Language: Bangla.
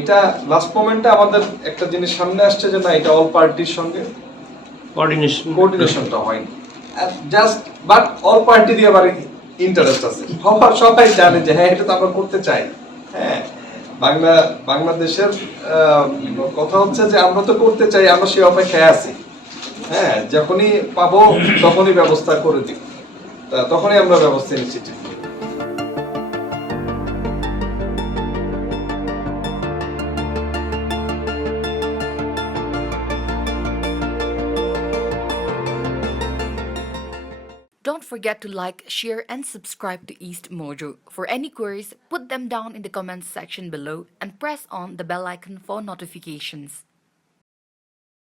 এটা লাস্ট মোমেন্টে আমাদের একটা জিনিস সামনে আসছে যে না, এটা অল পার্টির সঙ্গে কোঅর্ডিনেশনটা হয়নি, জাস্ট বাট অল পার্টি দিয়ে আবার ইন্টারেস্ট আছে, সবাই জানে যে হ্যাঁ এটা তো আমরা করতে চাই। হ্যাঁ, বাংলাদেশের কথা হচ্ছে যে আমরা তো করতে চাই, আমরা সেই অপেক্ষায় আছি। হ্যাঁ, যখনই পাবো তখনই ব্যবস্থা করে দিব, তখনই আমরা ব্যবস্থা নিচ্ছি। Don't forget to like, share, and subscribe to East Mojo. For any queries, put them down in the comments section below and press on the bell icon for notifications.